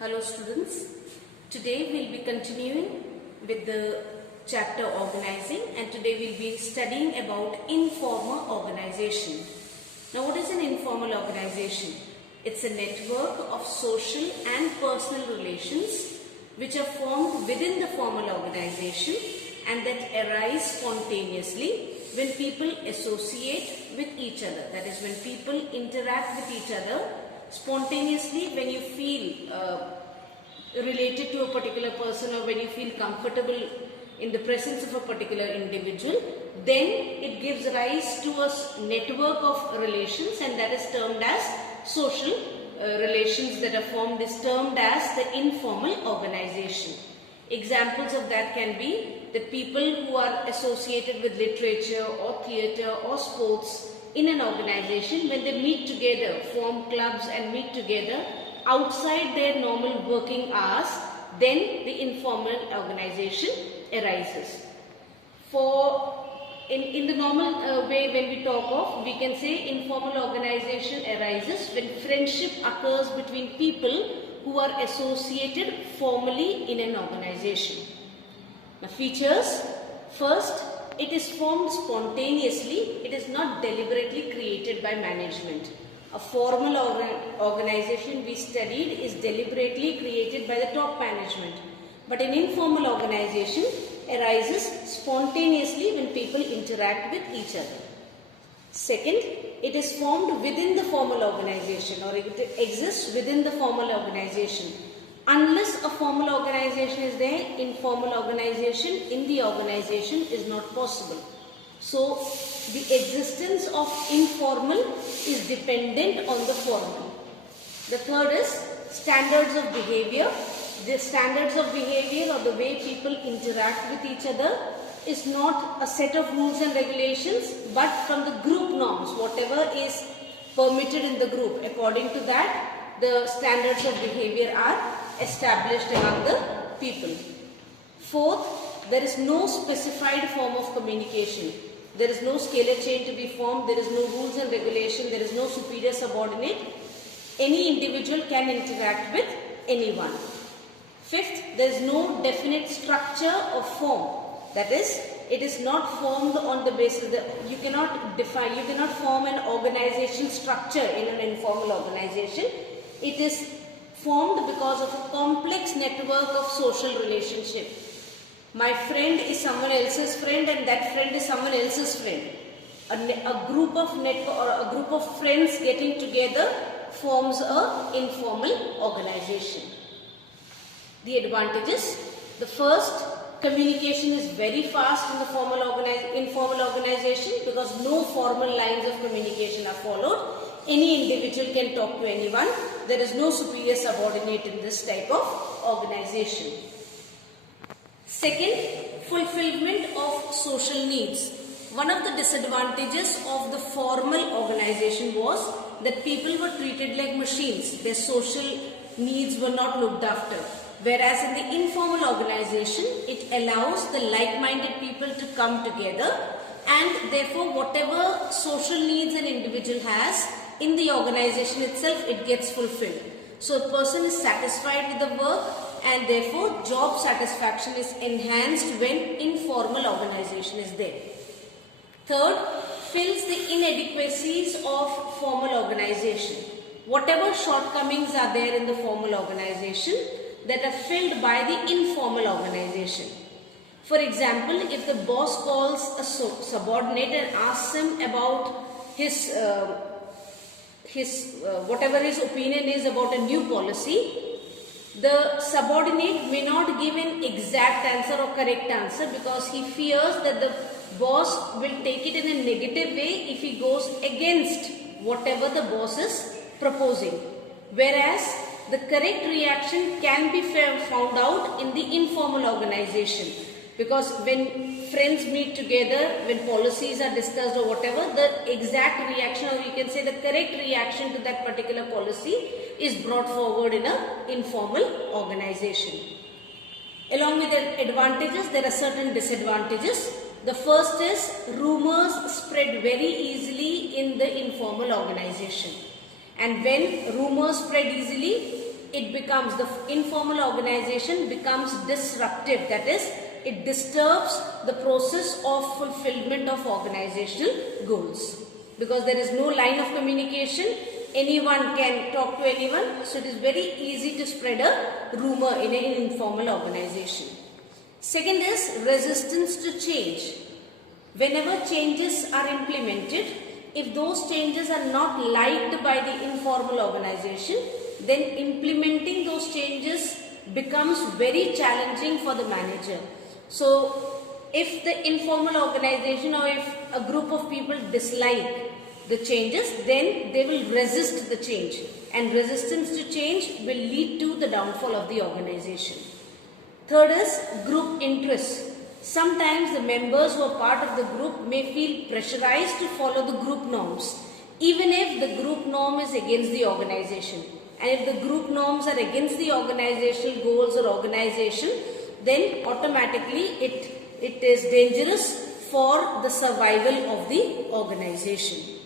Hello students, today we will be continuing with the chapter organizing, and today we will be studying about informal organization. Now what is an informal organization? It's a network of social and personal relations which are formed within the formal organization and that arise spontaneously when people associate with each other. That is, when people interact with each other spontaneously, when you feel related to a particular person or when you feel comfortable in the presence of a particular individual, then it gives rise to a network of relations, and that is termed as social relations that are formed is termed as the informal organization. Examples of that can be the people who are associated with literature or theatre or sports in an organization. When they meet together, form clubs and meet together outside their normal working hours, then the informal organization arises. In the normal way, when we talk of, we can say informal organization arises when friendship occurs between people who are associated formally in an organization. Now features: first, it is formed spontaneously. It is not deliberately created by management. A formal organization we studied is deliberately created by the top management, but an informal organization arises spontaneously when people interact with each other. Second, it is formed within the formal organization, or it exists within the formal organization. Unless a formal organization is there, informal organization in the organization is not possible. So, the existence of informal is dependent on the formal. The third is standards of behavior. The standards of behavior, or the way people interact with each other, is not a set of rules and regulations, but from the group norms, whatever is permitted in the group. According to that, the standards of behavior are established among the people. Fourth, there is no specified form of communication. There is no scalar chain to be formed. There is no rules and regulation. There is no superior subordinate. Any individual can interact with anyone. Fifth, there is no definite structure or form. That is, it is not formed on the basis of you cannot form an organization structure in an informal organization. It is formed because of a complex network of social relationship. My friend is someone else's friend, and that friend is someone else's friend. A group of friends getting together forms an informal organization. The advantages: the first, communication is very fast in the informal organization because no formal lines of communication are followed. Any individual can talk to anyone. There is no superior subordinate in this type of organization. Second, fulfillment of social needs. One of the disadvantages of the formal organization was that people were treated like machines. Their social needs were not looked after. Whereas in the informal organization, it allows the like-minded people to come together, and therefore whatever social needs an individual has in the organization itself, it gets fulfilled. So a person is satisfied with the work, and therefore job satisfaction is enhanced when informal organization is there. Third, fills the inadequacies of formal organization. Whatever shortcomings are there in the formal organization, that are filled by the informal organization. For example, if the boss calls a subordinate and asks him about his whatever his opinion is about a new policy, the subordinate may not give an exact answer or correct answer because he fears that the boss will take it in a negative way if he goes against whatever the boss is proposing. Whereas the correct reaction can be found out in the informal organization, because when friends meet together, when policies are discussed or whatever, the exact reaction, or you can say the correct reaction to that particular policy, is brought forward in an informal organization. Along with the advantages, there are certain disadvantages. The first is rumors spread very easily in the informal organization. And when rumors spread easily, the informal organization becomes disruptive. That is, it disturbs the process of fulfillment of organizational goals. Because there is no line of communication, anyone can talk to anyone, so it is very easy to spread a rumor in an informal organization. Second is resistance to change. Whenever changes are implemented, if those changes are not liked by the informal organization, then implementing those changes becomes very challenging for the manager. So, if the informal organization or if a group of people dislike the changes, then they will resist the change, and resistance to change will lead to the downfall of the organization. Third is group interests. Sometimes the members who are part of the group may feel pressurized to follow the group norms, even if the group norm is against the organization. And if the group norms are against the organizational goals or organization, then automatically it is dangerous for the survival of the organization.